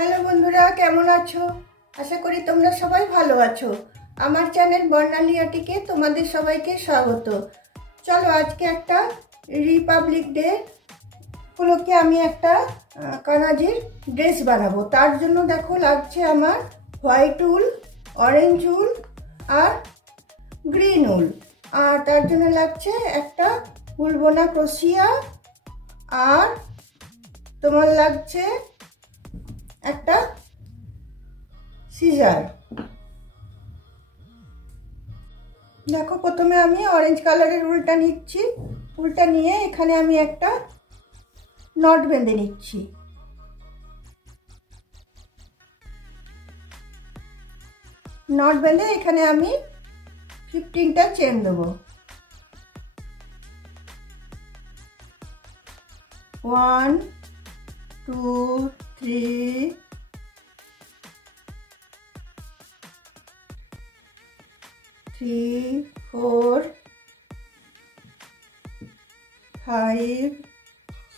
Hello বন্ধুরা, কেমন আছো? আশা করি তোমরা সবাই ভালো আছো। আমার চ্যানেল বর্ণালী আটিকে তোমাদের সবাইকে স্বাগত। চলো আজকে একটা রিপাবলিক ডে উপলক্ষে আমি একটা কানাজির ড্রেস বানাবো। তার জন্য দেখো লাগছে আমার হোয়াইট উল, অরেঞ্জ উল আর গ্রিন উল। আর তার জন্য লাগছে একটা উল বোনা ক্রোশিয়া, আর তোমার লাগছে একটা সিজার। দেখো প্রথমে আমি অরেঞ্জ কালারের উলটা নিচ্ছি। উলটা নিয়ে এখানে আমি একটা নট বেঁধে নিচ্ছি। নট বেঁধে এখানে আমি 15টা চেন দেবো। 1 2 3 3 4 5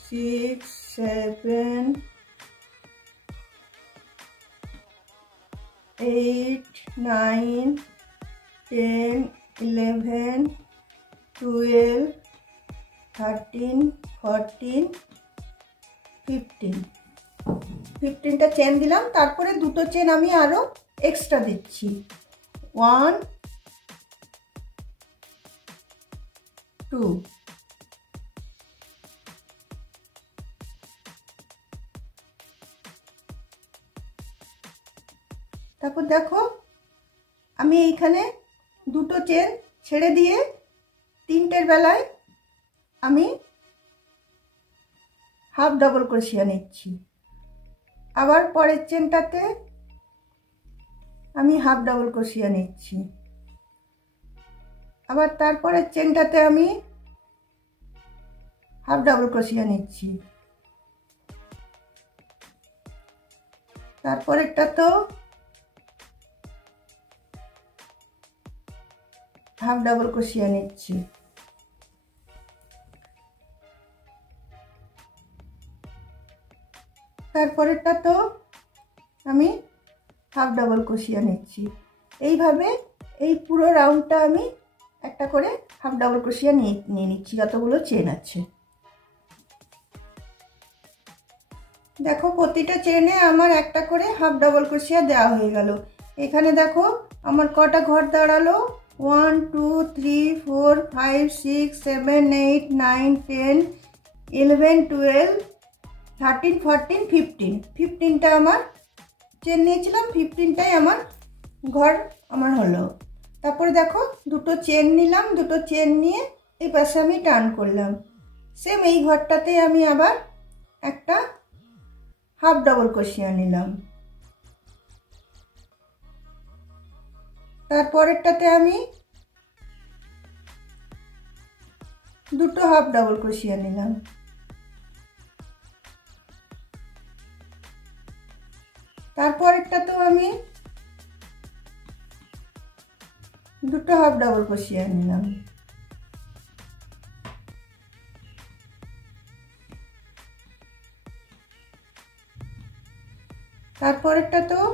6 7 8 9 10 11 12 13 14 15টা চেন দিলাম। তারপরে দুটো চেন আমি আরো এক্সট্রা দিচ্ছি। 1 2 তারপর দেখো আমি এইখানে দুটো চেন ছেড়ে দিয়ে তিনটের বেলায় আমি হাফ ডাবল ক্রোশিয়া নিচ্ছি। আবার পরের চেনটাতে আমি হাফ ডাবল ক্রোশিয়া নিচ্ছি। আবার তারপরের চেনটাতে আমি হাফ ডাবল ক্রোশিয়া নিচ্ছি। তারপরেরটা তো হাফ ডাবল ক্রোশিয়া নিচ্ছি। তারপরেরটা তো আমি হাফ ডাবল ক্রোশিয়া নিচ্ছি। এইভাবে এই পুরো রাউন্ডটা আমি একটা করে হাফ ডাবল ক্রোশিয়া নিয়ে নিচ্ছি যতগুলো চেন আছে। দেখো প্রতিটা চেনে আমার একটা করে হাফ ডাবল ক্রোশিয়া দেওয়া হয়ে গেল। এখানে দেখো আমার কটা ঘর দাঁড়ালো, 1 2 3 4 5 6 7 8 9 10 11 12 13 14 15টা আমার চেন নিয়েছিলাম। 15টাই আমার ঘর আমার হলো। তারপরে দেখো দুটো চেন নিলাম, দুটো চেন নিয়ে এই পাশে আমি টার্ন করলাম। সেম এই ঘরটাতে আমি আবার একটা হাফ ডাবল ক্রোশিয়া নিলাম। তারপরেরটাতে আমি দুটো হাফ ডাবল ক্রোশিয়া নিলাম। তারপরেরটাতেও আমি দুটো হাফ ডাবল ক্রোশিয়া নিলাম। তারপরেরটাতেও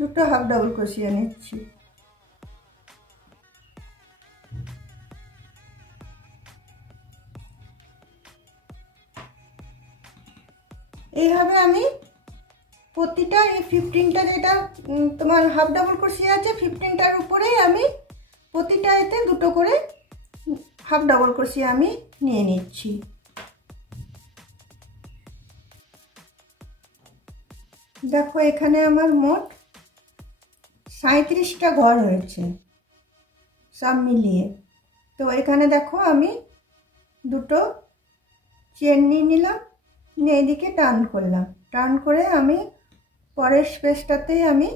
দুটো হাফ ডাবল ক্রোশিয়া নিচ্ছি। এইভাবে আমি প্রতিটা এই 15টা যেটা তোমার হাফ ডাবল ক্রোশিয়া আছে 15টার উপরেই আমি প্রতিটা এতে দুটো করে হাফ ডাবল ক্রোশিয়া আমি নিয়ে নিচ্ছি। দেখো এখানে আমার মোট 37টা ঘর হয়েছে সব মিলিয়ে। তো এখানে দেখো আমি দুটো চেন নিয়ে নিলাম, নিয়ে এদিকে টার্ন করলাম। টার্ন করে আমি পরের স্পেসটাতেই আমি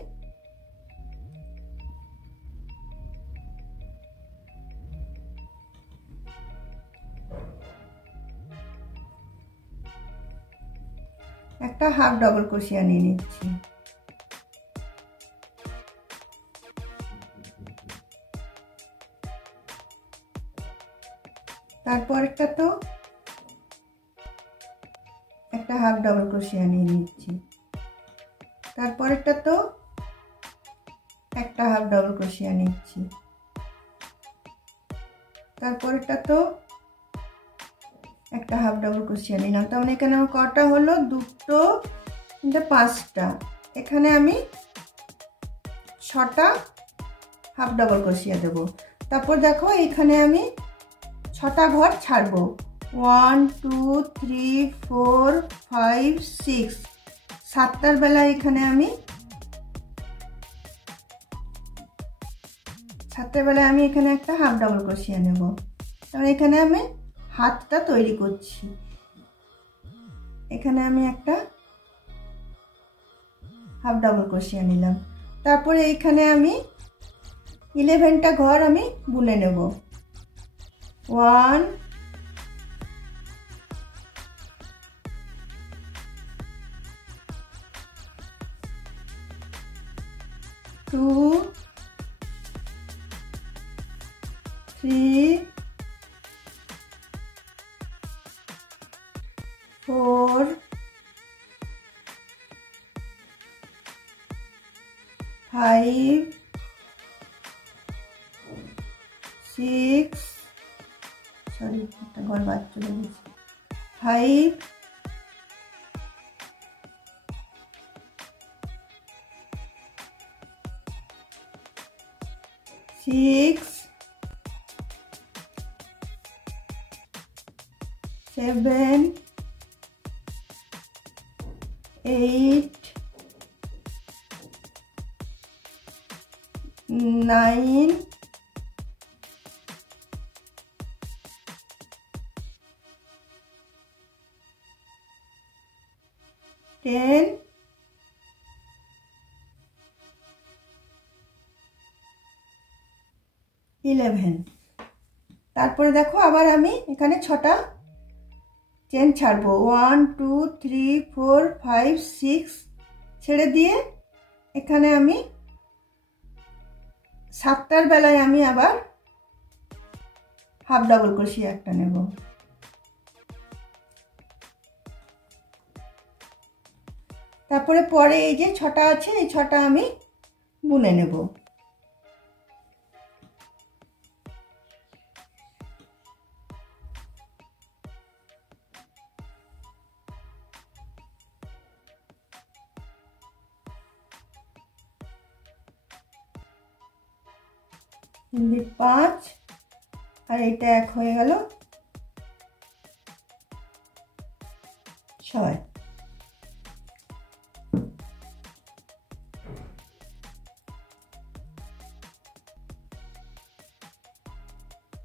একটা হাফ ডাবল ক্রোশিয়া নিয়ে নিচ্ছি। তারপরেরটা তো একটা একটা হাফ ডাবল ক্রোশিয়া নিয়ে নিচ্ছি, তারপরেরটা তো একটা হাফ ডাবল ক্রোশিয়া নিচ্ছি, তারপরেরটা তো একটা হাফ ডাবল ক্রোশিয়া নিলাম। তার মানে এখানে আমার কটা হলো, দুটো, তিনটে, পাঁচটা। এখানে আমি 6টা হাফ ডাবল ক্রোশিয়া দেব। তারপর দেখো এখানে আমি 6টা ঘর ছাড়বো, 1 2 3 4 5 6, 7টার বেলায় এখানে আমি 7টার বেলায় আমি এখানে একটা হাফ ডাবল ক্রোশিয়া নেব। তাহলে এখানে আমি হাতটা তৈরি করছি, এখানে আমি একটা হাফ ডাবল ক্রোশিয়া নিলাম। তারপরে এইখানে আমি 11টা ঘর আমি বুনে নেব, 1 2 3 4 5 6, সরি একটা ঘর বাদ চলে গেছে, 5 6 7 8 9 10 11। তারপরে দেখো আবার আমি এখানে 6টা চেন ছাড়বো, 1 2 3 4 5 6 ছেড়ে দিয়ে এখানে আমি 7টার বেলায় আমি আবার হাফ ডাবল ক্রোশিয়া একটা নেব। তারপরে পরে এই যে 6টা আছে, এই 6টা আমি বুনে নেব। হিন্দি 5 আর এটা 1 হয়ে গেল 6।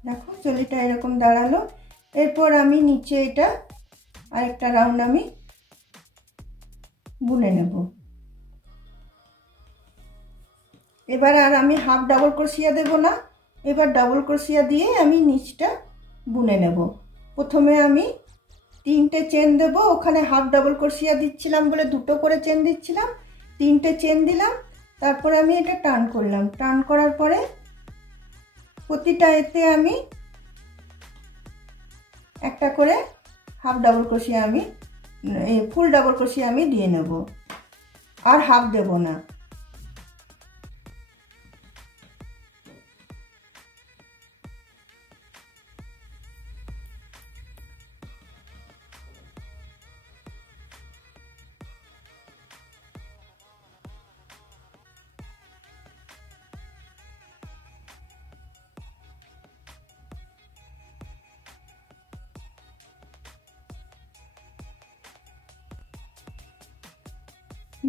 দেখো চলিটা এরকম দাঁড়ালো। এরপর আমি নিচে এটা আরেকটা রাউন্ড আমি বুনে নেব। এবার আর আমি হাফ ডাবল ক্রোশিয়া দেব না, এবার ডাবল ক্রোশিয়া দিয়ে আমি নিচটা বুনে নেব। প্রথমে আমি 3টে চেন দেব, ওখানে হাফ ডাবল ক্রোশিয়া দিচ্ছিলাম বলে 2টো করে চেন দিচ্ছিলাম, 3টে চেন দিলাম। তারপরে আমি এটা টার্ন করলাম, টার্ন করার পরে প্রতিটা এতে আমি একটা করে হাফ ডাবল ক্রোশিয়া আমি ফুল ডাবল ক্রোশিয়া আমি দিয়ে নেব, আর হাফ দেব না।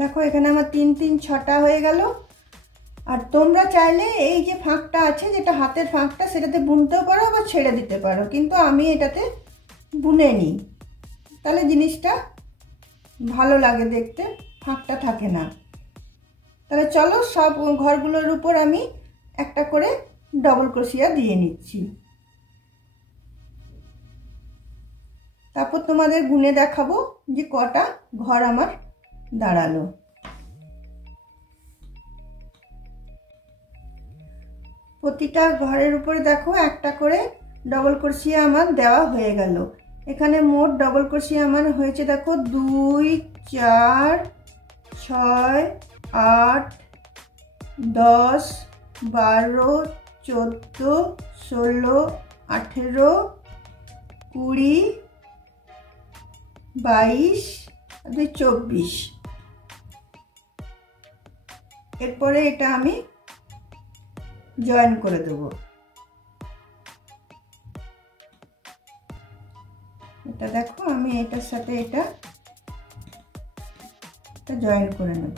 দেখো এখানে আমার 3 3 6টা হয়ে গেল। আর তোমরা চাইলে এই যে ফাঁকটা আছে, যেটা হাতের ফাঁকটা, সেটাতে বুনতেও পারো বা ছেড়ে দিতে পারো, কিন্তু আমি এটাতে বুনে নিই, তাহলে জিনিসটা ভালো লাগে দেখতে, ফাঁকটা থাকে না। তাহলে চলো সব ঘরগুলোর উপর আমি একটা করে ডবল ক্রোশিয়া দিয়ে নিচ্ছি, তারপর তোমাদের গুনে দেখাবো যে কটা ঘর আমার দাঁড়ালো। প্রতিটা ঘরের উপরে দেখো একটা করে ডবল ক্রোশিয়া আমার দেওয়া হয়ে গেল। এখানে মোট ডবল ক্রোশি আমার হয়েছে দেখো 2 4 6 8 10 12 14 16 18 20 22 24। এরপরে এটা আমি জয়েন করে দেব। এটা দেখো আমি এটার সাথে এটা জয়েন করে নেব।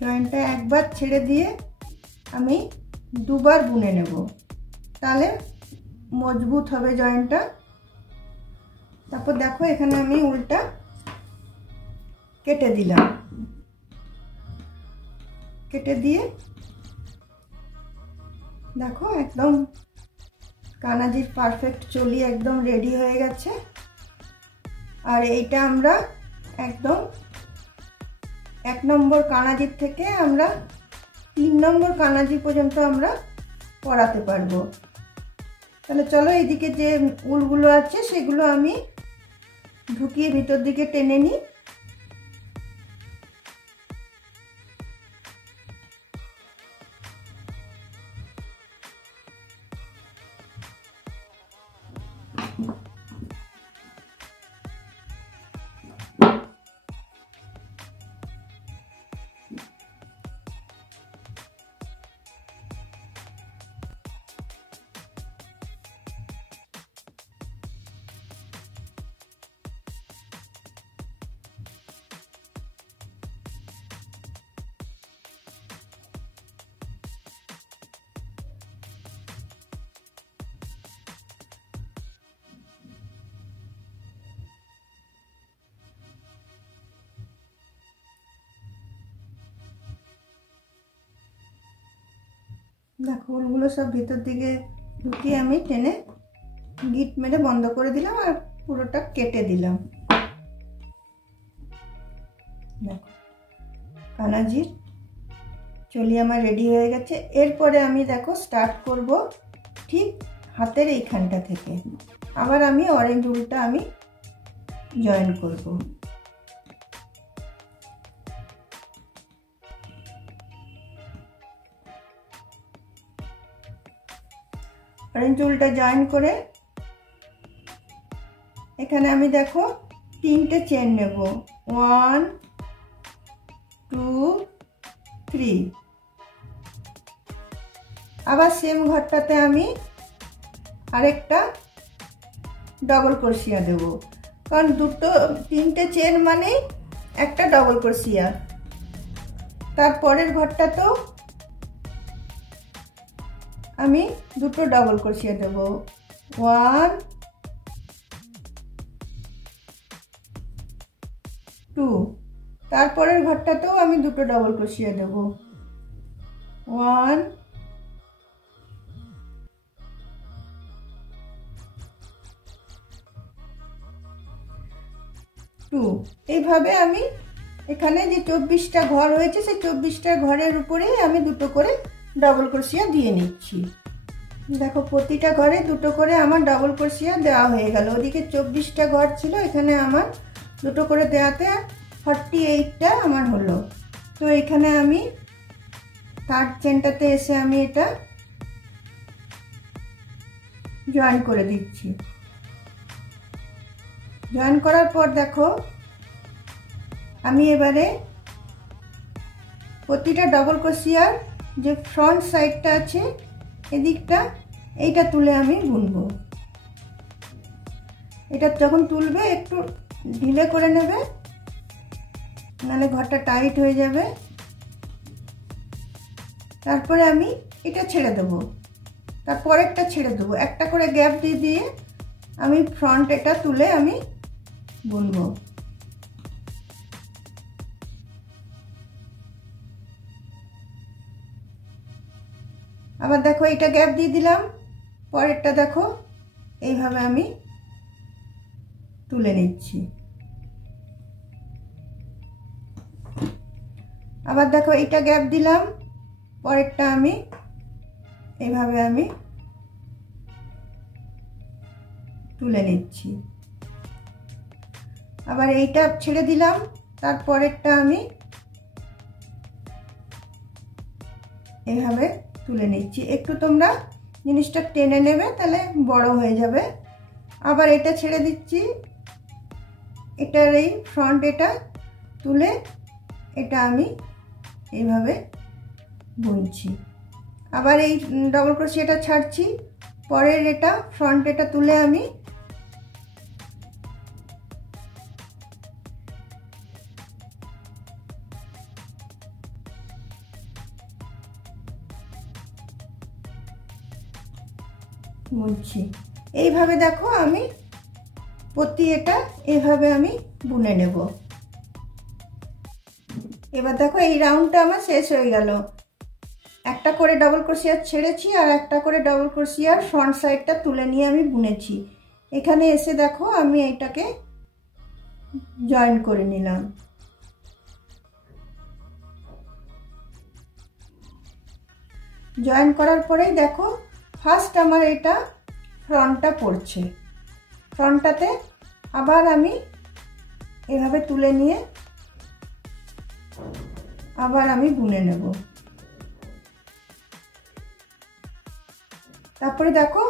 জয়েন্টটা একবার ছেড়ে দিয়ে আমি দুবার বুনে নেব, তাহলে মজবুত হবে জয়েন্টটা। তারপর দেখো এখানে আমি উল্টা কেটে দিলাম, কেটে দিয়ে দেখো একদম কানাজির পারফেক্ট চলি একদম রেডি হয়ে গেছে। আর এইটা আমরা একদম 1 নম্বর কানাজির থেকে আমরা 3 নম্বর কানাজি পর্যন্ত আমরা পরাতে পারবো। তাহলে চলো এইদিকে যে উলগুলো আছে সেগুলো আমি ঢুকিয়ে ভিতর দিকে টেনে নিই। দেখো উলগুলো সব ভিতর দিকে ঢুকিয়ে আমি টেনে গিট মেরে বন্ধ করে দিলাম আর পুরোটা কেটে দিলাম। দেখো কানাজির চলি আমার রেডি হয়ে গেছে। এরপরে আমি দেখো স্টার্ট করব ঠিক হাতের এইখানটা থেকে। আবার আমি অরেঞ্জ উলটা আমি জয়েন করব। অরেঞ্জ উলটা জয়েন করে এখানে আমি দেখো 3টে চেন নেব, 1 2 3। আবার সেম ঘরটাতে আমি আরেকটা ডবল ক্রোশিয়া দেব, কারণ 3টে চেন মানে একটা ডবল ক্রোশিয়া। তারপরের ঘরটাতেও আমি 2টো ডবল ক্রোশিয়া দেব, 1 2। তারপরের ঘরটাতেও আমি 2টো ডবল ক্রোশিয়া দেব, 1 2। এইভাবে আমি এখানে যে 24টা ঘর হয়েছে সেই 24টা ঘরের উপরেই আমি 2টো করে ডবল ক্রোশিয়া দিয়ে নিচ্ছি। দেখো প্রতিটা ঘরে 2টো করে আমার ডবল ক্রোশিয়া দেওয়া হয়ে গেল। ওদিকে 24টা ঘর ছিল, এখানে আমার 2টো করে দেওয়াতে 48টা আমার হলো। তো এখানে আমি 3rd চেনটাতে এসে আমি এটা জয়েন করে দিচ্ছি। জয়েন করার পর দেখো আমি এবারে প্রতিটা ডবল ক্রোশিয়ার যে ফ্রন্ট সাইডটা আছে এদিকটা এইটা তুলে আমি বুনবো। এটা যখন তুলবে একটু ঢিলে করে নেবে, নাহলে ঘরটা টাইট হয়ে যাবে। তারপরে আমি এটা ছেড়ে দেবো, তারপরেরটা ছেড়ে দেবো, একটা করে গ্যাপ দিয়ে দিয়ে আমি ফ্রন্ট এটা তুলে আমি বুনবো। আবার দেখো এটা গ্যাপ দিয়ে দিলাম, পরেরটা দেখো এইভাবে আমি তুলে নিচ্ছি। আবার দেখো এইটা গ্যাপ দিলাম, পরেরটা আমি এইভাবে আমি তুলে নিচ্ছি। আবার এইটা ছেড়ে দিলাম, তারপরেরটা আমি এইভাবে তুলে নিচ্ছি। একটু তোমরা জিনিসটা টেনে নেবে, তাহলে বড় হয়ে যাবে। আবার এটা ছেড়ে দিচ্ছি, এটার এই ফ্রন্ট এটা তুলে এটা আমি এইভাবে বুনছি। আবার এই ডবল ক্রোশেটা ছাড়ছি, পরের এটা ফ্রন্ট এটা তুলে আমি বুনছি। এইভাবে দেখো আমি প্রতি এটা এইভাবে আমি বুনে নেব। এবার দেখো এই রাউন্ডটা আমার শেষ হয়ে গেল। একটা করে ডবল ক্রোশিয়া ছেড়েছি আর একটা করে ডবল ক্রোশিয়ার ফ্রন্ট সাইডটা তুলে নিয়ে আমি বুনেছি। এখানে এসে দেখো আমি এটাকে জয়েন করে নিলাম। জয়েন করার পরেই দেখো ফার্স্ট আমার এটা ফ্রন্টটা পড়ছে। ফ্রন্টটাতে আবার আমি এভাবে তুলে নিয়ে আবার আমি বুনে নেব। তারপরে দেখো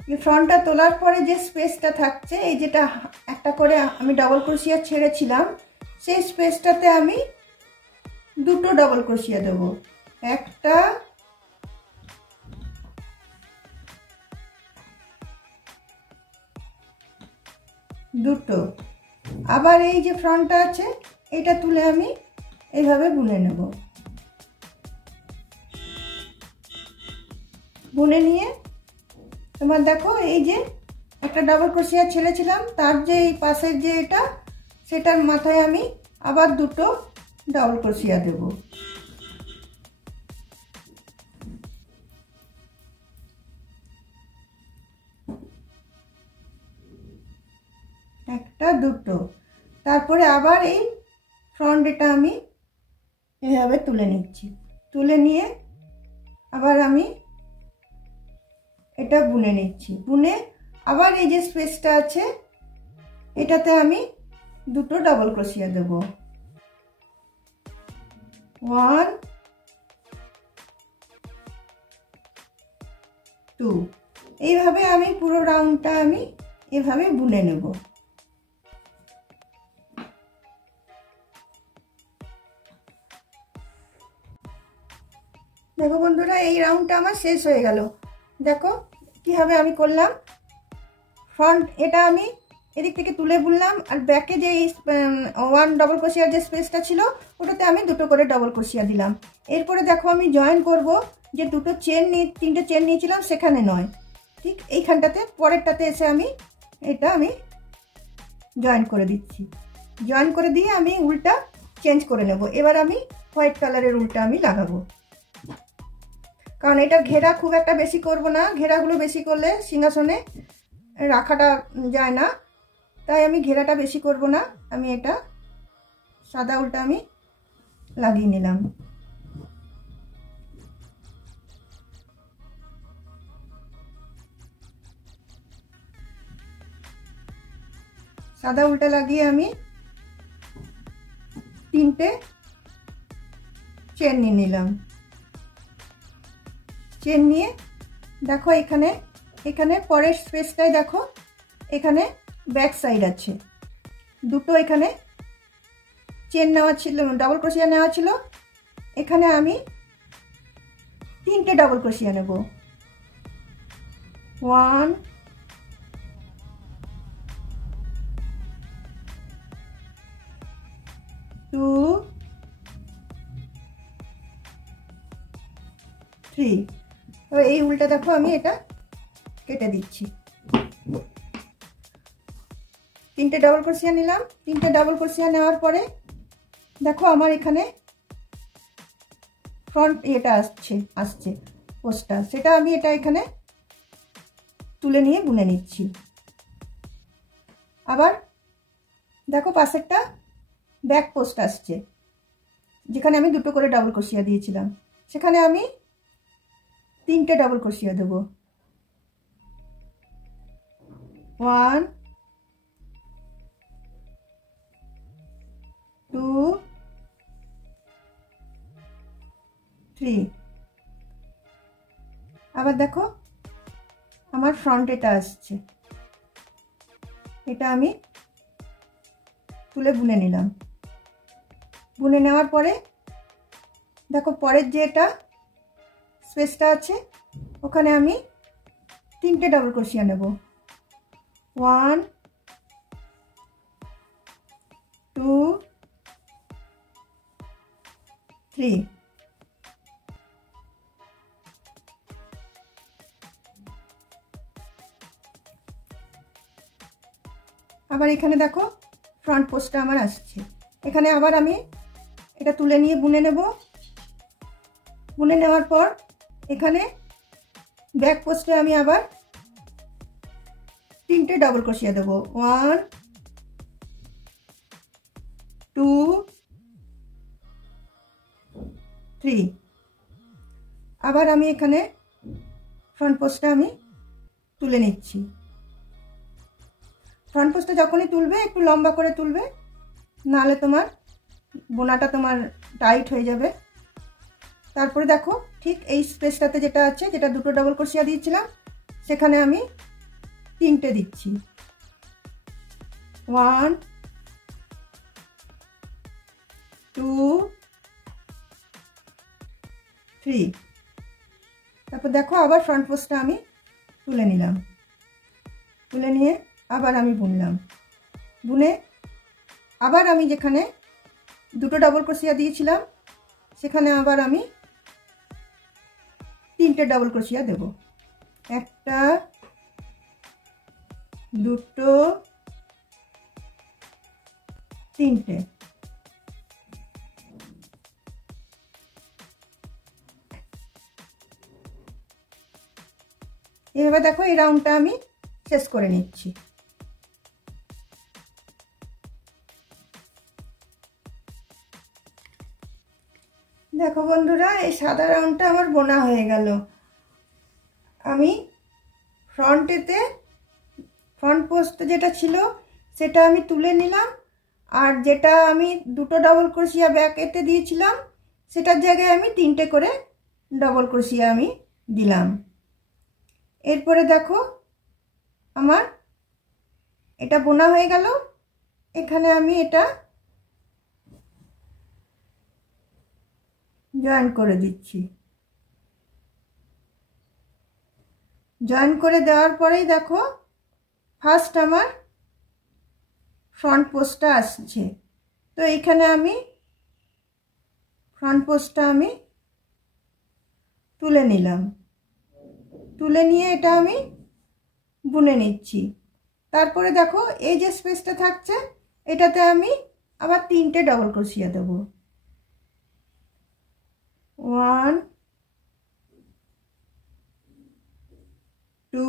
এই ফ্রন্টটা তোলার পরে যে স্পেসটা থাকছে, এই যেটা একটা করে আমি ডবল ক্রোশিয়া ছেড়েছিলাম, সেই স্পেসটাতে আমি দুটো ডবল ক্রোশিয়া দেব। একটা দুটো। আবার এই যে ফ্রন্টটা আছে এটা তুলে আমি এইভাবে বুনে নেব। বুনে নিয়ে তোমার দেখো এই যে একটা ডবল ক্রোশিয়া ছেড়েছিলাম, তার যে এই পাশের যে এটা, সেটার মাথায় আমি আবার দুটো ডবল ক্রোশিয়া দেব। একটা দুটো। তারপরে আবার এই ফ্রন্ট এটা আমি এভাবে তুলে নিচ্ছি। তুলে নিয়ে আবার আমি এটা বুনে নিচ্ছি। বুনে আবার এই যে স্পেসটা আছে এটাতে আমি দুটো ডবল ক্রোশিয়া দেব। 1 2। এইভাবে আমি পুরো রাউন্ডটা আমি এভাবে বুনে নেব। দেখো বন্ধুরা এই রাউন্ডটা আমার শেষ হয়ে গেল। দেখো কিভাবে আমি করলাম। ফ্রন্ট এটা আমি এদিক থেকে তুলে বুনলাম, আর ব্যাকে যে 1 ডবল ক্রোশিয়ার যে স্পেসটা ছিল ওটাতে আমি দুটো করে ডবল ক্রোশিয়া দিলাম। এরপরে দেখো আমি জয়েন করব, যে দুটো চেন নিয়ে 3টে চেন নিয়েছিলাম সেখানে নয়, ঠিক এইখানটাতে পরেরটাতে এসে আমি এটা আমি জয়েন করে দিচ্ছি। জয়েন করে দিয়ে আমি উল্টা চেঞ্জ করে নেব। এবার আমি হোয়াইট কালারের উল্টা আমি লাগাবো, কারণ এটার ঘেরা খুব একটা বেশি করব না। ঘেরাগুলো বেশি করলে সিংহাসনে রাখাটা যায় না, তাই আমি ঘেরাটা বেশি করব না। আমি এটা সাদা উল্টা আমি লাগিয়ে নিলাম। সাদা উল্টা লাগিয়ে আমি 3টে চেন নিয়ে নিলাম। চেন নিয়ে দেখো এখানে এখানে পরের স্পেসটায় দেখো এখানে ব্যাক সাইড আছে দুটো, এখানে চেন নেওয়া ছিল, ডবল ক্রোশিয়া নেওয়া ছিল। এখানে আমি 3টে ডবল ক্রোশিয়া নেব। 1 2 3। এবার এই উল্টা দেখো আমি এটা কেটে দিচ্ছি। 3টে ডবল ক্রোশিয়া নিলাম। 3টে ডবল ক্রোশিয়া নেওয়ার পরে দেখো আমার এখানে ফ্রন্ট এটা আসছে পোস্টটা, সেটা আমি এটা এখানে তুলে নিয়ে বুনে নিচ্ছি। আবার দেখো পাশেরটা ব্যাক পোস্ট আসছে, যেখানে আমি দুটো করে ডাবল ক্রোশিয়া দিয়েছিলাম সেখানে আমি 3টে ডাবল ক্রোশিয়া দেব। 1 2 3। আবার দেখো আমার ফ্রন্ট এটা আসছে, এটা আমি তুলে বুনে নিলাম। বুনে নেওয়ার পরে দেখো পরের যে এটা স্পেসটা আছে ওখানে আমি 3টে ডাবল ক্রোশিয়া নেব। 1 2 3। আবার এখানে দেখো ফ্রন্ট পোস্টটা আমার আসছে, এখানে আবার আমি এটা তুলে নিয়ে বুনে নেব। বুনে নেওয়ার পর এখানে ব্যাক পোস্টে আমি আবার 3টে ডাবল ক্রোশিয়া দেব। 1 2 3। আবার আমি এখানে ফ্রন্ট পোস্টটা আমি তুলে নিচ্ছি। ফ্রন্ট পোস্টটা যখনই তুলবে একটু লম্বা করে তুলবে, নাহলে তোমার বোনাটা তোমার টাইট হয়ে যাবে। তারপরে দেখো ঠিক এই স্পেসটাতে যেটা আছে, যেটা দুটো ডাবল ক্রোশিয়া দিয়েছিলাম, সেখানে আমি 3টে দিচ্ছি। 1 2 3। তারপর দেখো আবার ফ্রন্ট পোস্টটা আমি তুলে নিলাম। তুলে নিয়ে আবার আমি বুনলাম। বুনে আবার আমি যেখানে দুটো ডাবল ক্রোশিয়া দিয়েছিলাম সেখানে আবার আমি 3টে ডাবল ক্রোশিয়া দেব। 1টা 2টো 3টে। এভাবে দেখো এই রাউন্ডটা আমি শেষ করে নিচ্ছি। দেখো বন্ধুরা, এই সাদা রাউন্ডটা আমার বোনা হয়ে গেল। আমি ফ্রন্ট পোস্ট যেটা ছিল সেটা আমি তুলে নিলাম, আর যেটা আমি দুটো ডাবল ক্রোশিয়া ব্যাকেতে দিয়েছিলাম সেটার জায়গায় আমি 3টে করে ডাবল ক্রোশিয়া আমি দিলাম। এরপরে দেখো আমার এটা বোনা হয়ে গেল। এখানে আমি এটা জয়েন করে দিচ্ছি। জয়েন করে দেওয়ার পরেই দেখো ফার্স্ট আমার ফ্রন্ট পোস্টটা আসছে, তো এইখানে আমি ফ্রন্ট পোস্টটা আমি তুলে নিলাম। তুলে নিয়ে এটা আমি বুনে নিচ্ছি। তারপরে দেখো এই যে স্পেসটা থাকছে এটাতে আমি আবার 3টে ডাবল ক্রোশিয়া দেব। 1 2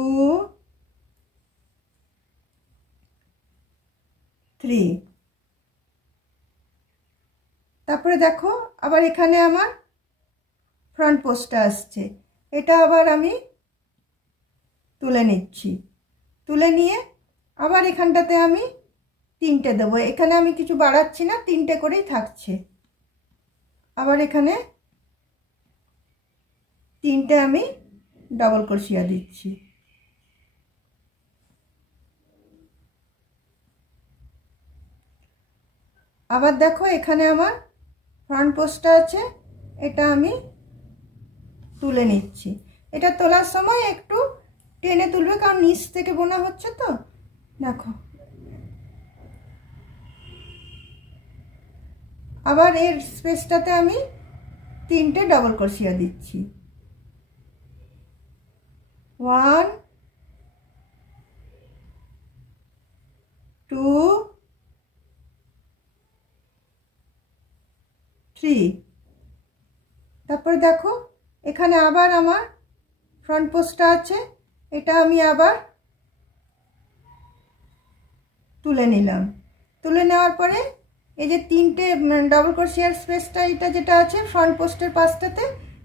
3। তারপরে দেখো আবার এখানে আমার ফ্রন্ট পোস্টটা আসছে, এটা আবার আমি তুলে নিচ্ছি। তুলে নিয়ে আবার এখানটাতে আমি 3টে দেবো। এখানে আমি কিছু বাড়াচ্ছি না, 3টে করেই থাকছে। আবার এখানে 3টে আমি ডাবল ক্রোশিয়া দিচ্ছি। আবার দেখো এখানে আমার ফ্রন্ট পোস্টটা আছে, এটা আমি তুলে নিচ্ছি। এটা তোলার সময় একটু টেনে তুলবে, কারণ নিচ থেকে বোনা হচ্ছে তো। দেখো আবার এর স্পেসটাতে আমি 3টে ডাবল ক্রোশিয়া দিচ্ছি। 1 2 3। তারপরে দেখো এখানে আবার আমার ফ্রন্ট পোস্টটা আছে, এটা আমি আবার তুলে নিলাম। তুলে নেওয়ার পরে এই যে তিনটে ডাবল ক্রোশিয়ার স্পেসটা এটা যেটা আছে ফ্রন্ট পোস্টের পাশটাতে,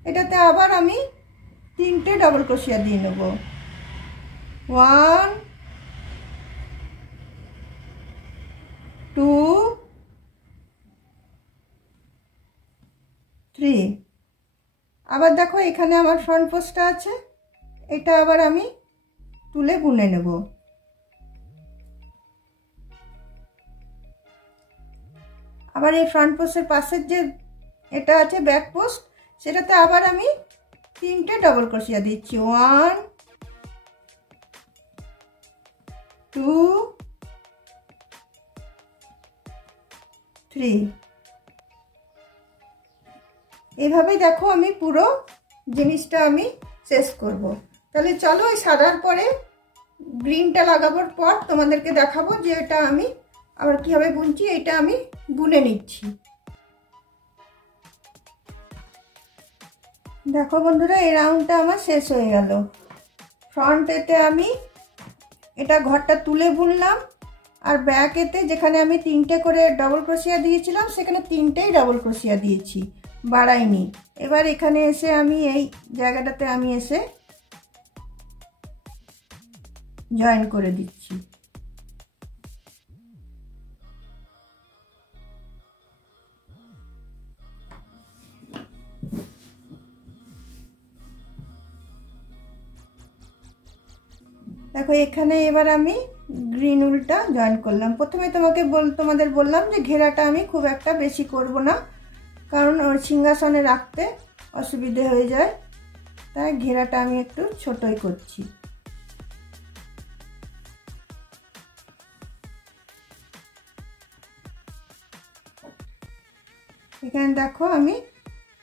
এটাতে আবার আমি তিনটে ডাবল ক্রোশিয়া দিয়ে নেব। 1 2 3। আবার দেখো এখানে আমার ফ্রন্ট পোস্টটা আছে, এটা আবার আমি তুলে বুনে নেব। আবার এই ফ্রন্ট পোস্টের পাশের যে এটা আছে ব্যাক পোস্ট, সেটাতে আবার আমি তিনটে ডাবল ক্রোশিয়া দিচ্ছি। 1 2 3। এইভাবেই দেখো আমি পুরো জিনিসটা আমি শেষ করব। তাহলে চলো এই সাদার পরে গ্রিনটা লাগাবার পর তোমাদেরকে দেখাবো যে এটা আমি আবার কিভাবে বুনছি। এটা আমি বুনে নিচ্ছি। দেখো বন্ধুরা, এই রাউন্ডটা আমার শেষ হয়ে গেল। ফ্রন্টেতে আমি এটা ঘরটা তুলে বুনলাম, আর ব্যাকেতে যেখানে আমি তিনটে করে ডাবল ক্রোশিয়া দিয়েছিলাম সেখানে তিনটেই ডাবল ক্রোশিয়া দিয়েছি, বাড়াইনি। এবার এখানে এসে আমি এই জায়গাটাতে আমি এসে জয়েন করে দিচ্ছি। দেখো এখানে এবার আমি গ্রিন উলটা জয়েন করলাম। প্রথমে তোমাদের বললাম যে ঘেরাটা আমি খুব একটা বেশি করব না, কারণ ওর সিংহাসনে রাখতে অসুবিধে হয়ে যায়, তাই ঘেরাটা আমি একটু ছোটই করছি। এখানে দেখো আমি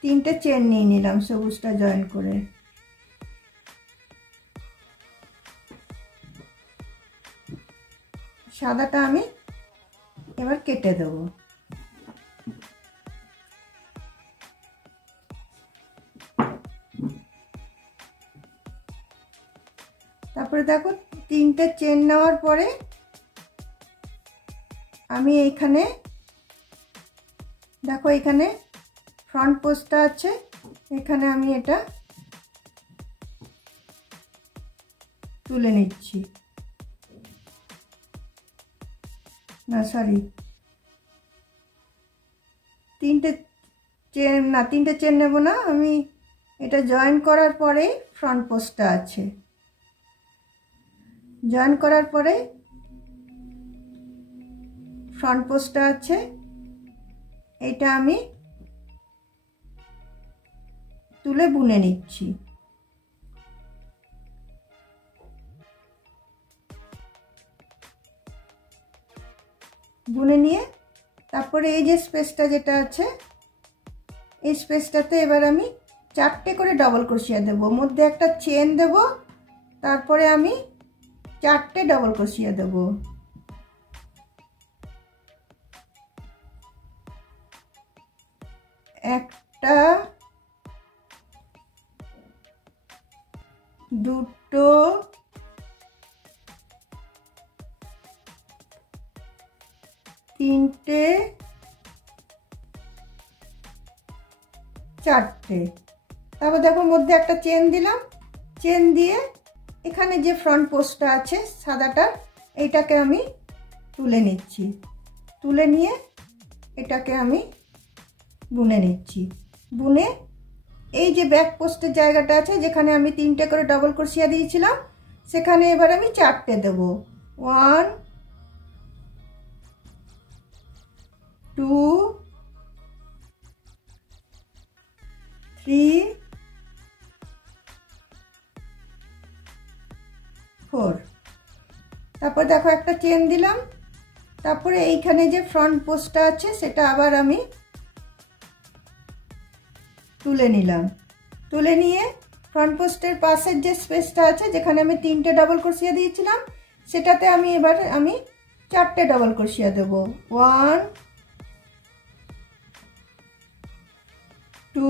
তিনটে চেন নিয়ে নিলাম সবুজটা জয়েন করে। সাদাটা আমি এবার কেটে দেব। তারপরে দেখো তিনটে চেন নেওয়ার পরে আমি এইখানে দেখো এখানে ফ্রন্ট পোস্টটা আছে, এখানে আমি এটা তুলে নিচ্ছি। না সরি, তিনটে চেন নেব না, আমি এটা জয়েন করার পরে ফ্রন্ট পোস্টটা আছে, জয়েন করার পরে ফ্রন্ট পোস্টটা আছে, এটা আমি তুলে বুনে নিচ্ছি। বুনে নিয়ে তারপরে এই যে স্পেসটা যেটা আছে এই স্পেসটাতে এবার আমি চারটে করে ডাবল ক্রোশিয়া দেব, মধ্যে একটা চেন দেব, তারপরে আমি চারটে ডাবল ক্রোশিয়া দেব। একটা, দুটো, তিনটে, চারটে। তারপর দেখো মধ্যে একটা চেন দিলাম, চেন দিয়ে এখানে যে ফ্রন্ট পোস্টটা আছে সাদাটার, এইটাকে আমি তুলে নিচ্ছি। তুলে নিয়ে এটাকে আমি বুনে নিচ্ছি। বুনে এই যে ব্যাক পোস্টের জায়গাটা আছে যেখানে আমি তিনটে করে ডাবল ক্রোশিয়া দিয়েছিলাম, সেখানে এবার আমি চারটে দেব। 1 2 3 4। তারপর দেখো একটা চেন দিলাম, তারপরে এইখানে যে ফ্রন্ট পোস্টটা আছে সেটা আবার আমি তুলে নিলাম। তুলে নিয়ে ফ্রন্ট পোস্টের পাশের যে স্পেসটা আছে যেখানে আমি তিনটে ডাবল ক্রোশিয়া দিয়েছিলাম, সেটাতে আমি এবার চারটে ডাবল ক্রোশিয়া দেব। 1 2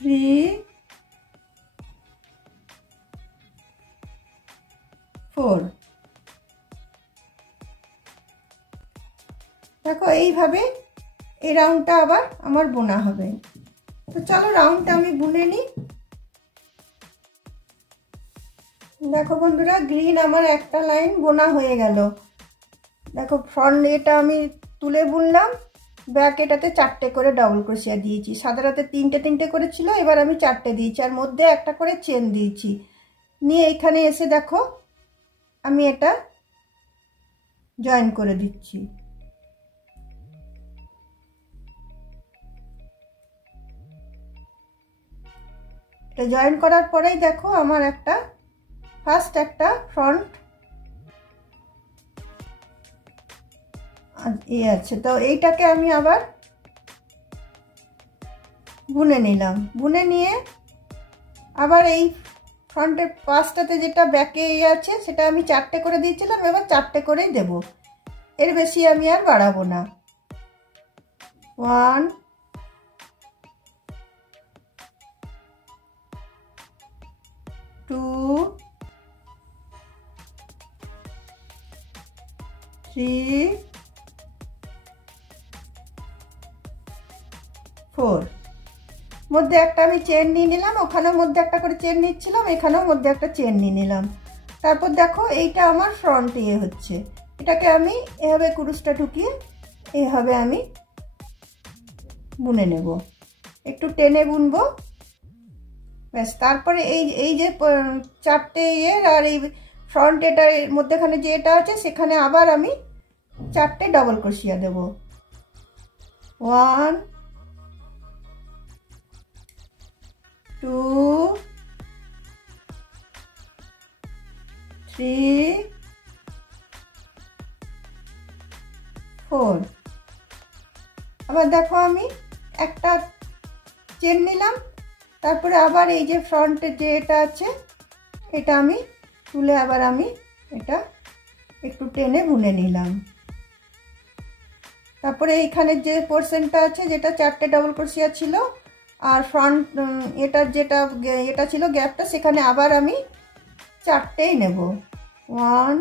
3 4। দেখো এইভাবে এই রাউন্ডটা আবার আমার বোনা হবে। তো চলো রাউন্ডটা আমি বুনে নিই। দেখো বন্ধুরা, গ্রিন আমার একটা লাইন বোনা হয়ে গেল। দেখো ফ্রন্ট এটা আমি তুলে বুনলাম, ব্যাক এটাতে 4টে করে ডাবল ক্রোশিয়া দিয়েছি। সাধারণত 3টে করে ছিল, এবার আমি 4টে দিয়েছি, আর মধ্যে একটা করে চেন দিয়েছি। নিয়ে এখানে এসে দেখো আমি এটা জয়েন করে দিচ্ছি। এটা জয়েন করার পরেই দেখো আমার একটা ফার্স্ট একটা ফ্রন্ট আছে। তো এইটাকে আমি আবার বুনে নিলাম। বুনে নিয়ে আবার এই ফ্রন্টের পাশটাতে যেটা ব্যাকে আছে সেটা আমি 4টে করে দিয়েছিলাম, এবার 4টে করেই দেব, এর বেশি আমি আর বাড়াবো না। 1 2 3 4। মধ্যে একটা আমি চেন নিয়ে নিলাম, ওখানেও মধ্যে একটা করে চেন নিচ্ছিলাম, এখানেও মধ্যে একটা চেন নিয়ে নিলাম। তারপর দেখো এইটা আমার ফ্রন্ট হচ্ছে, এটাকে আমি এভাবে কুরুশটা ঢুকিয়ে এভাবে আমি বুনে নেব, একটু টেনে বুনবো ব্যাস। তারপরে এই যে 4টে আর এই ফ্রন্ট এটার মধ্যেখানে যে এটা আছে সেখানে আবার আমি 4টে ডাবল ক্রোশিয়া দেব। 1 2 3 4। আবার দেখো আমি একটা চেন নিলাম, তারপরে আবার এই যে ফ্রন্টে যে এটা আছে এটা আমি তুলে আবার আমি এটা একটু টেনে বুনে নিলাম। তারপরে এইখানে যে পোরশনটা আছে যেটা 4টে ডাবল ক্রোশিয়া ছিল আর ফ্রন্ট এটা যেটা এটা ছিল গ্যাপটা, সেখানে আবার আমি 4টেই নেব। 1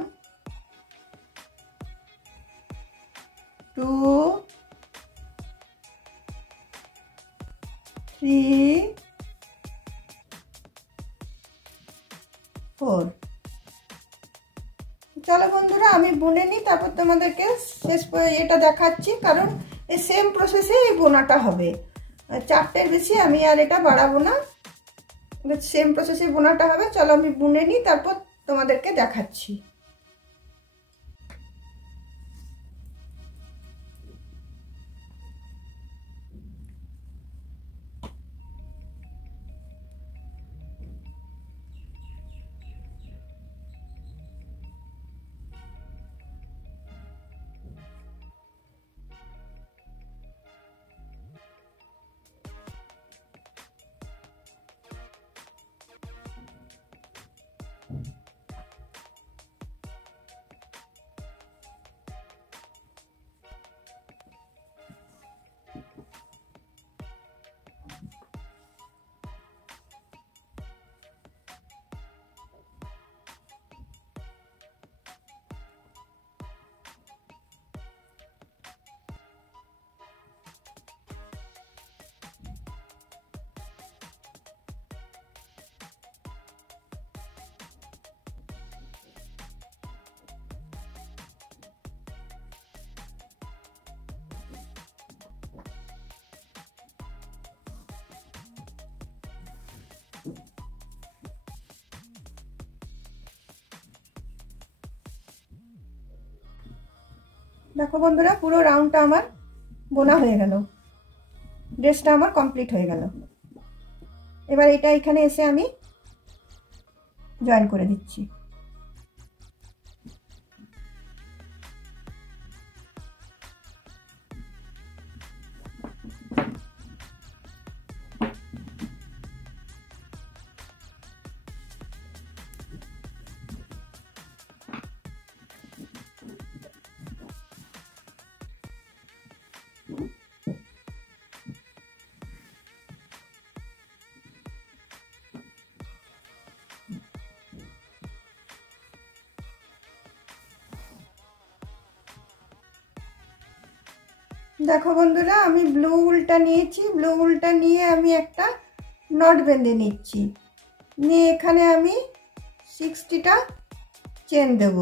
2 3 4। চলো বন্ধুরা আমি বুনে নিই, তারপর তোমাদেরকে শেষ এটা দেখাচ্ছি, কারণ এই সেম প্রসেসে এই বোনাটা হবে। 4টের বেশি আমি আর এটা বাড়াবো না, সেম প্রসেসে বোনাটা হবে। চলো আমি বুনে নিই, তারপর তোমাদেরকে দেখাচ্ছি। দেখো বন্ধুরা, পুরো রাউন্ডটা আমার বোনা হয়ে গেল, ড্রেসটা আমার কমপ্লিট হয়ে গেল। এবার এটা এখানে এসে আমি জয়েন করে দিচ্ছি। দেখো বন্ধুরা, আমি ব্লু উলটা নিয়েছি। ব্লু উলটা নিয়ে আমি একটা নট বেঁধে নিচ্ছি। নিয়ে এখানে আমি 60টা চেন দেব।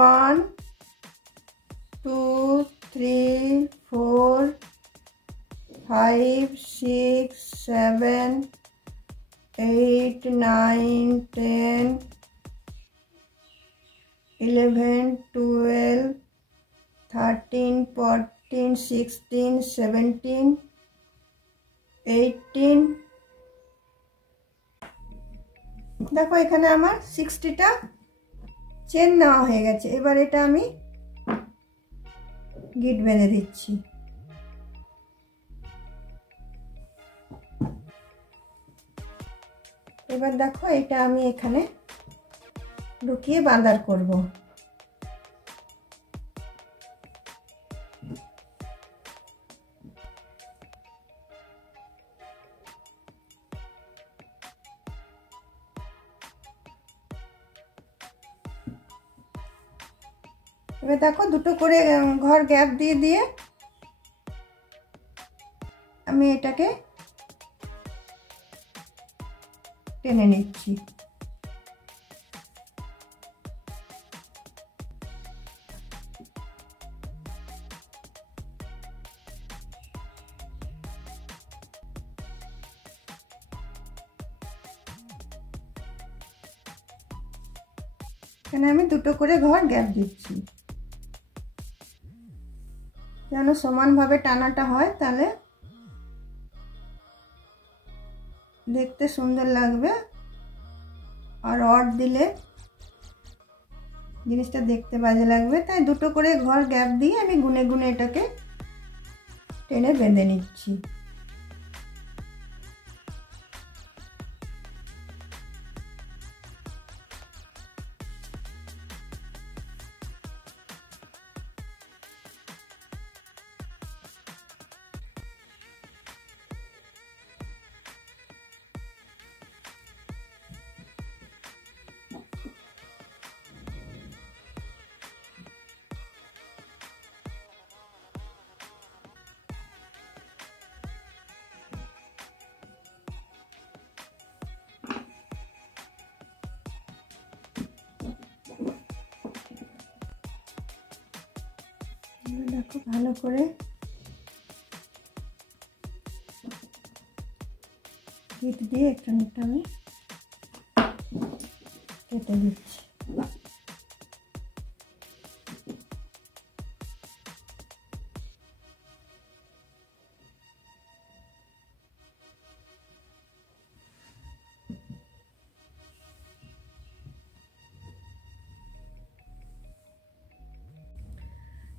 1 2 3 4 5 6 7 8 9 10 11 12 13 14 16 17 18। দেখো এখানে আমার 60টা চেন নেওয়া হয়ে গেছে। এবার এটা আমি গিট বেঁধে দিচ্ছি। এবার দেখো এটা আমি এখানে ঢুকিয়ে বাঁধার করব। এবার দেখো দুটো করে ঘর গ্যাপ দিয়ে দিয়ে আমি এটাকে টেনে নিচ্ছি। এখানে আমি দুটো করে ঘর গ্যাপ দিচ্ছি যেন সমানভাবে টানাটা হয়, তাহলে দেখতে সুন্দর লাগবে। আর রড দিলে জিনিসটা দেখতে বাজে লাগবে, তাই দুটো করে ঘর গ্যাপ দিয়ে আমি গুনে গুনে এটাকে টেনে বেঁধে নিচ্ছি। দেখো ভালো করে গিট দিয়ে একটা আমি কেটে দিচ্ছি।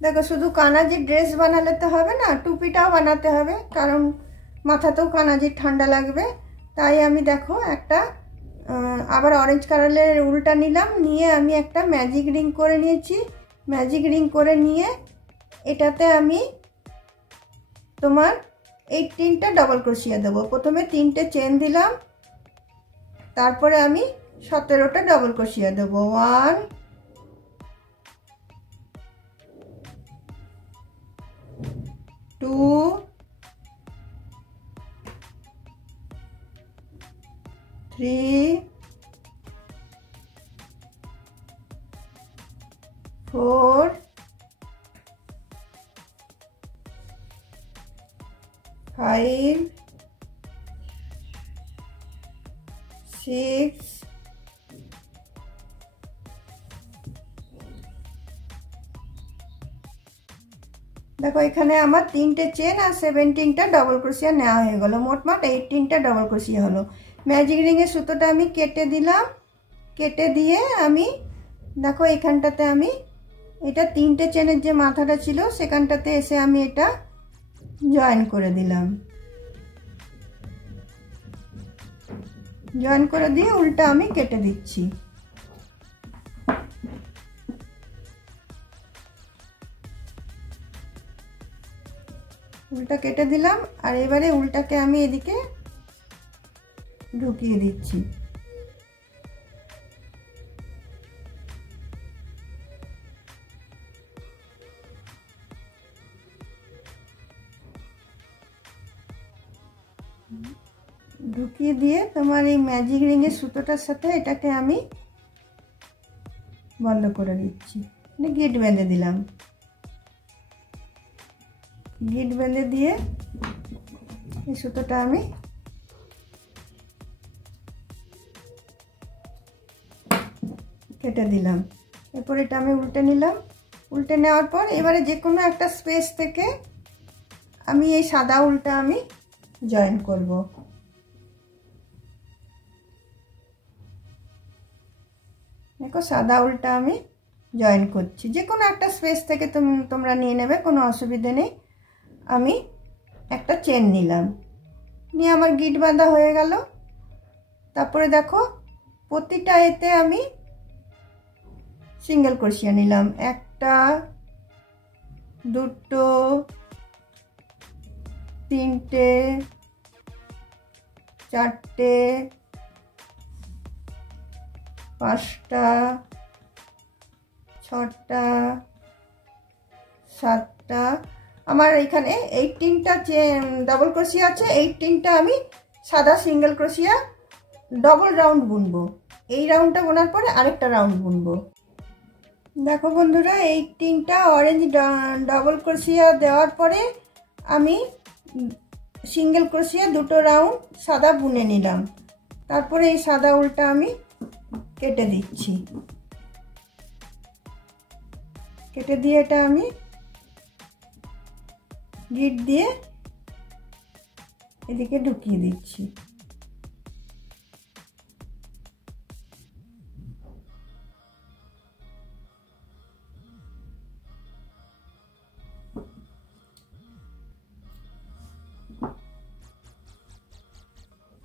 দেখো শুধু কানাজির ড্রেস বানালে তো হবে না, টুপিটাও বানাতে হবে, কারণ মাথাতেও কানাজির ঠান্ডা লাগবে। তাই আমি দেখো একটা আবার অরেঞ্জ কালারের উলটা নিলাম, নিয়ে আমি একটা ম্যাজিক রিং করে নিয়েছি। ম্যাজিক রিং করে নিয়ে এটাতে আমি তোমার 18টা ডবল ক্রোশিয়া দেবো। প্রথমে 3টে চেন দিলাম, তারপরে আমি 17টা ডবল ক্রোশিয়া দেবো। 1 2 3 4 5 6 দেখো এখানে আমার 3টে চেন আর 17টা ডবল ক্রোশিয়া নেওয়া হয়ে গেল, মোটমাট 18টা ডবল ক্রোশিয়া হলো। ম্যাজিক রিংয়ের সুতোটা আমি কেটে দিলাম। কেটে দিয়ে আমি দেখো এখানটাতে আমি এটা 3টে চেনের যে মাথাটা ছিল সেখানটাতে এসে আমি এটা জয়েন করে দিলাম। জয়েন করে দিয়ে উল্টা আমি কেটে দিচ্ছি। উল্টা কেটে দিলাম, আর এবারে উল্টাকে আমি এদিকে ঢুকিয়ে দিচ্ছি। ঢুকিয়ে দিয়ে তোমার এই ম্যাজিক রিংয়ের সুতোটার সাথে এটাকে আমি বন্ধ করে দিচ্ছি, মানে গিট বেঁধে দিলাম। গিট বেঁধে দিয়ে এই সুতোটা আমি কেটে দিলাম। এরপর এটা আমি উল্টে নিলাম। উল্টে নেওয়ার পর এবারে যে কোনো একটা স্পেস থেকে আমি এই সাদা উলটা আমি জয়েন করব। দেখো সাদা উলটা আমি জয়েন করছি, যে কোনো একটা স্পেস থেকে তোমরা নিয়ে নেবে, কোনো অসুবিধে নেই। আমি একটা চেন নিলাম, নিয়ে আমার গিট বাঁধা হয়ে গেল। তারপরে দেখো প্রতিটা এতে আমি সিঙ্গেল ক্রোশিয়া নিলাম, একটা, দুটো, তিনটে, চারটে, পাঁচটা, ছটা, সাতটা। আমার এখানে 18টা ডাবল ক্রোশিয়া আছে। 18টা আমি সাদা সিঙ্গেল ক্রোশিয়া ডবল রাউন্ড বুনবো। এই রাউন্ডটা বোনার পরে আরেকটা রাউন্ড বুনবো। দেখো বন্ধুরা, 18টা অরেঞ্জ ডাবল ক্রোশিয়া দেওয়ার পরে আমি সিঙ্গেল ক্রোশিয়া দুটো রাউন্ড সাদা বুনে নিলাম। তারপরে এই সাদা উলটা আমি কেটে দিচ্ছি। কেটে দিয়ে এটা আমি গিট দিয়ে এদিকে ঢুকিয়ে দিচ্ছি।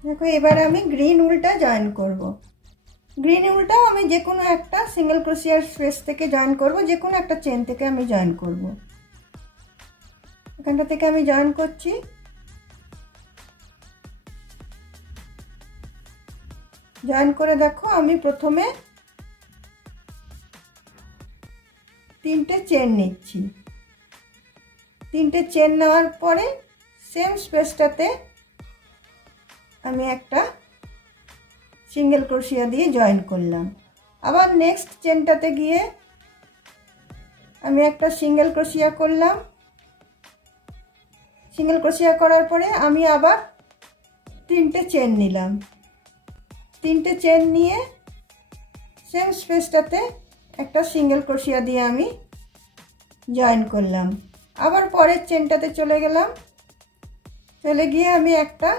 দেখো এবার আমি গ্রিন উলটা জয়েন করব। গ্রিন উলটাও আমি যে কোনো একটা সিঙ্গেল ক্রোশিয়ার স্পেস থেকে জয়েন করব, যে কোনো একটা চেন থেকে আমি জয়েন করব। এখানটা থেকে আমি জয়েন করছি। জয়েন করে দেখো আমি প্রথমে 3টে চেন নিচ্ছি। 3টে চেন নেওয়ার পরে সেম স্পেসটাতে আমি একটা সিঙ্গেল ক্রোশিয়া দিয়ে জয়েন করলাম। আবার নেক্সট চেনটাতে গিয়ে আমি একটা সিঙ্গেল ক্রোশিয়া করলাম। সিঙ্গেল ক্রোশিয়া করার পরে আমি আবার 3টে চেন নিলাম। 3টে চেন নিয়ে সেম স্পেসটাতে একটা সিঙ্গেল ক্রোশিয়া দিয়ে আমি জয়েন করলাম। আবার পরের চেনটাতে চলে গেলাম। চলে গিয়ে আমি একটা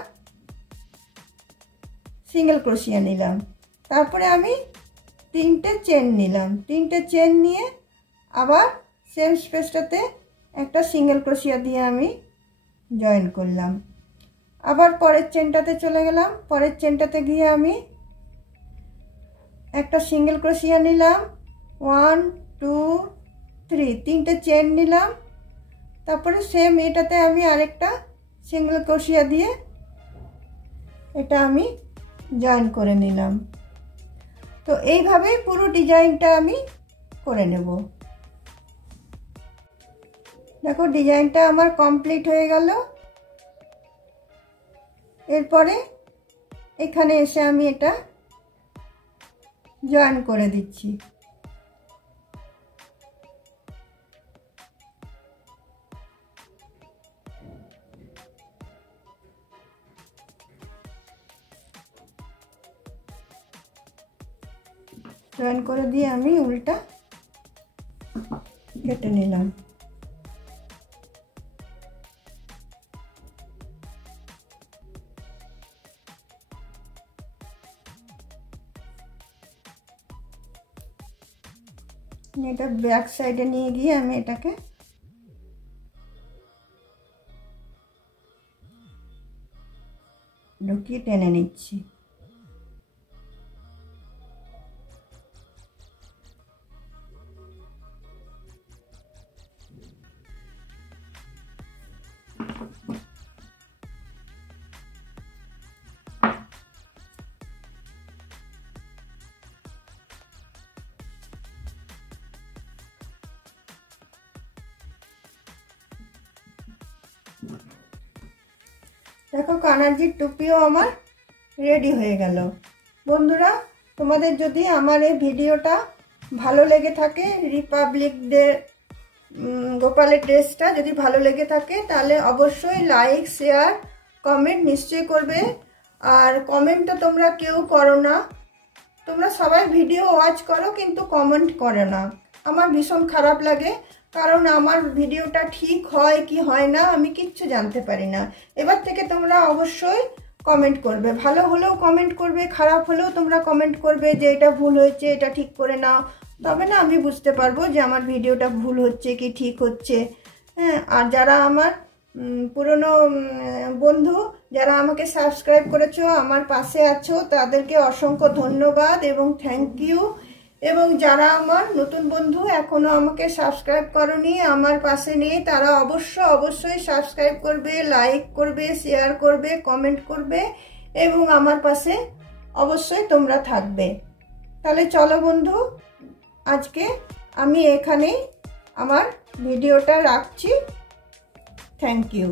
সিঙ্গেল ক্রোশিয়া নিলাম। তারপরে আমি 3টে চেন নিলাম। 3টে চেন নিয়ে আবার সেম স্পেসটাতে একটা সিঙ্গেল ক্রোশিয়া দিয়ে আমি জয়েন করলাম। আবার পরের চেনটাতে চলে গেলাম। পরের চেনটাতে গিয়ে আমি একটা সিঙ্গেল ক্রোশিয়া নিলাম, 1 2 3, 3টে চেন নিলাম। তারপরে সেম এটাতে আমি আরেকটা সিঙ্গেল ক্রোশিয়া দিয়ে এটা আমি জয়েন করে নিলাম। তো এইভাবেই পুরো ডিজাইনটা আমি করে নেব। দেখো ডিজাইনটা আমার কমপ্লিট হয়ে গেল। এরপরে এখানে এসে আমি এটা জয়েন করে দিচ্ছি। জয়েন করে দিয়ে আমি উল্টা কেটে নিলাম। এটা ব্যাক সাইডে নিয়ে গিয়ে আমি এটাকে ঢুকিয়ে টেনে নিচ্ছি। দেখো কানার্জির টুপিও আমার রেডি হয়ে গেল। বন্ধুরা, তোমাদের যদি আমার এই ভিডিওটা ভালো লেগে থাকে, রিপাবলিক ডে গোপালের ড্রেসটা যদি ভালো লেগে থাকে, তাহলে অবশ্যই লাইক, শেয়ার, কমেন্ট নিশ্চয়ই করবে। আর কমেন্টটা তোমরা কেউ করো না, তোমরা সবাই ভিডিও ওয়াচ করো কিন্তু কমেন্ট করে না। আমার ভীষণ খারাপ লাগে, কারণ আমার ভিডিওটা ঠিক হয় কি হয় না আমি কিচ্ছু জানতে পারি না। এবার থেকে তোমরা অবশ্যই কমেন্ট করবে, ভালো হলেও কমেন্ট করবে, খারাপ হলেও তোমরা কমেন্ট করবে যে এটা ভুল হয়েছে, এটা ঠিক করে নাও। তবে না আমি বুঝতে পারবো যে আমার ভিডিওটা ভুল হচ্ছে কি ঠিক হচ্ছে। হ্যাঁ, আর যারা আমার পুরনো বন্ধু, যারা আমাকে সাবস্ক্রাইব করেছো, আমার পাশে আছো, তাদেরকে অসংখ্য ধন্যবাদ এবং থ্যাংক ইউ। এবং যারা আমার নতুন বন্ধু এখনো আমাকে সাবস্ক্রাইব করনি, আমার পাশে নেই, তারা অবশ্যই সাবস্ক্রাইব করবে, লাইক করবে, শেয়ার করবে, কমেন্ট করবে এবং আমার পাশে অবশ্যই তোমরা থাকবে। তাহলে চলো বন্ধু, আজকে আমি এখানেই আমার ভিডিওটা রাখছি। Thank you.